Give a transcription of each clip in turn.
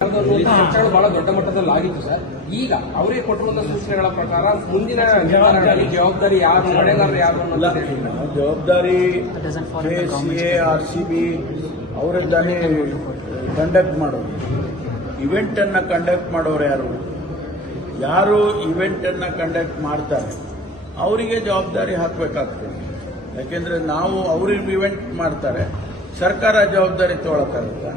ಚರ್ಚೆಗಳು ಬಹಳ ದೊಡ್ಡ ಮಟ್ಟದಲ್ಲಿ ಆಗಿತ್ತು ಸರ್. ಈಗ ಅವರೇ ಕೊಟ್ಟಿರುವಂತಹ ಸೂಚನೆಗಳ ಪ್ರಕಾರ ಮುಂದಿನ ಜವಾಬ್ದಾರಿ ಯಾರು, ಹೊಣೆಗಾರರು ಯಾರು ಅನ್ನೋದು ಜವಾಬ್ದಾರಿ KCA RCB ಅವರಿದ್ದಾನೆ ಕಂಡಕ್ಟ್ ಮಾಡೋರು. ಇವೆಂಟ್ ಅನ್ನ ಕಂಡಕ್ಟ್ ಮಾಡೋರು ಯಾರು ಇವೆಂಟ್ ಅನ್ನ ಕಂಡಕ್ಟ್ ಮಾಡ್ತಾರೆ ಅವರಿಗೆ ಜವಾಬ್ದಾರಿ ಹಾಕಬೇಕಾಗ್ತದೆ. ಯಾಕೆಂದ್ರೆ ನಾವು ಅವ್ರಿಗೆ ಇವೆಂಟ್ ಮಾಡ್ತಾರೆ, ಸರ್ಕಾರ ಜವಾಬ್ದಾರಿ ತಗೊಳಕ್ಕಾಗುತ್ತೆ.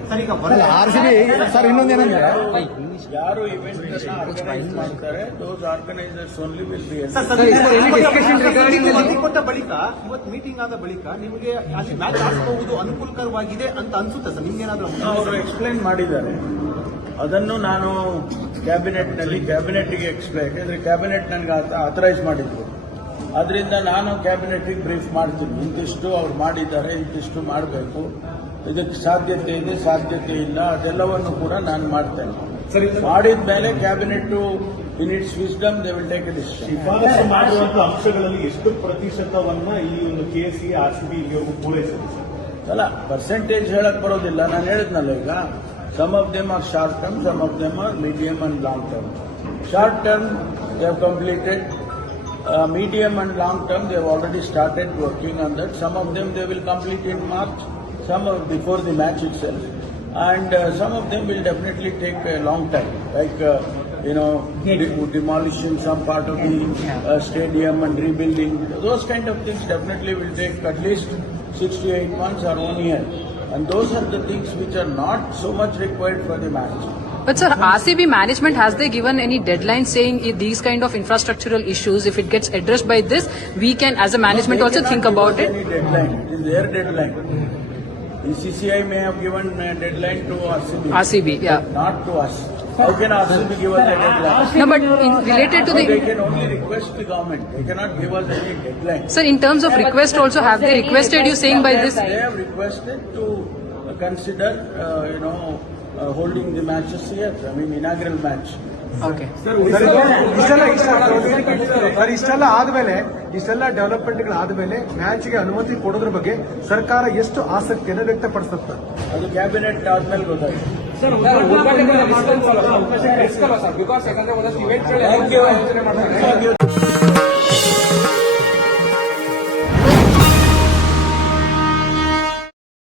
ಯಾರು ಇವೆಂಟ್ ಆರ್ಗನೈಸ್ ಮಾಡ್ತಾರೆ ದೋಸ್ ಆರ್ಗನೈಸರ್ಸ್ ಓನ್ಲಿ ವಿಲ್ ಬಿ. ಕೊಟ್ಟ ಬಳಿಕ ಇವತ್ತು ಮೀಟಿಂಗ್ ಆದ ಬಳಿಕ ನಿಮಗೆ ಅಲ್ಲಿ ಮ್ಯಾಚ್ ಆಡಿಸಬಹುದು ಅನುಕೂಲಕರವಾಗಿದೆ ಅಂತ ಅನ್ಸುತ್ತೆ ಸರ್ ನಿಮ್ಗೇನಾದ್ರೂ? ಅವರು ಎಕ್ಸ್ಪ್ಲೈನ್ ಮಾಡಿದ್ದಾರೆ, ಅದನ್ನು ನಾನು ಕ್ಯಾಬಿನೆಟ್ಗೆ ಎಕ್ಸ್ಪ್ಲೈನ್, ಯಾಕಂದ್ರೆ ಕ್ಯಾಬಿನೆಟ್ ನನಗೆ ಆಥರೈಸ್ ಮಾಡಿದ್ರು. ಅದರಿಂದ ನಾನು ಕ್ಯಾಬಿನೆಟ್ಗೆ ಬ್ರೀಫ್ ಮಾಡ್ತೀನಿ, ಇಂತಿಷ್ಟು ಅವ್ರು ಮಾಡಿದ್ದಾರೆ, ಇಂತಿಷ್ಟು ಮಾಡಬೇಕು, ಇದಕ್ಕೆ ಸಾಧ್ಯತೆ ಇದೆ, ಸಾಧ್ಯತೆ ಇಲ್ಲ, ಅದೆಲ್ಲವನ್ನು ಕೂಡ ನಾನು ಮಾಡ್ತೇನೆ. ಮಾಡಿದ ಮೇಲೆ cabinet in its wisdom they will take A decision. ಶಿಫಾರಸು ಮಾಡಿರುವಂತಹ ಅಂಶಗಳಲ್ಲಿ ಎಷ್ಟು ಪ್ರತಿಶತವನ್ನ ಈ ಒಂದು KCA RCB ಇಲ್ಲಿವರೆಗೂ ಪೂರೈಸಿದೆ ಸರ್? ಅಲ್ಲ, ಪರ್ಸೆಂಟೇಜ್ ಹೇಳಕ್ ಬರೋದಿಲ್ಲ. ನಾನು ಹೇಳಿದ್ನಲ್ಲ ಈಗ, some of them are short term, some of them are medium and long term. Short term they have completed, medium and long term they have already started working on that. Some of them they will complete in March, some before the match itself, and some of them will definitely take a long time, like demolishing some part of the stadium and rebuilding. Those kind of things definitely will take at least 6 to 8 months or 1 year. And those are the things which are not so much required for the match. But sir, RCB management, has they given any deadline saying if these kind of infrastructural issues, if it gets addressed by this, we can as a management also think about it? Any deadline. It is their deadline. BCCI may have given a deadline to RCB. Yeah. Not to us. How can RCB give us a deadline? No, but related to they can only request the government. They cannot give us any deadline. Sir, in terms of request also, have they requested you saying by this? They have requested to consider, holding the matches here. I mean, inaugural match. Okay. ಇಷ್ಟೆಲ್ಲ ಆದ್ಮೇಲೆ ಇಷ್ಟೆಲ್ಲ ಡೆವಲಪ್ಮೆಂಟ್ಗಳು ಆದ್ಮೇಲೆ ಮ್ಯಾಚ್ಗೆ ಅನುಮತಿ ಕೊಡೋದ್ರ ಬಗ್ಗೆ ಸರ್ಕಾರ ಎಷ್ಟು ಆಸಕ್ತಿಯನ್ನು ವ್ಯಕ್ತಪಡಿಸುತ್ತೆ? ಅದು ಕ್ಯಾಬಿನೆಟ್ ಆದ್ಮೇಲೆ ಗೊತ್ತಾಯ್ತು. ಸರ್, ಉದ್ಘಾಟನೆ ಮಾಡೋದು ಅವಕಾಶ ಬಿಕಾಸ್ ಯಾಕಂದ್ರೆ ಒಂದಷ್ಟು ಇವೆಂಟ್ಗಳು ಯೋಜನೆ ಮಾಡ್ತಾರೆ.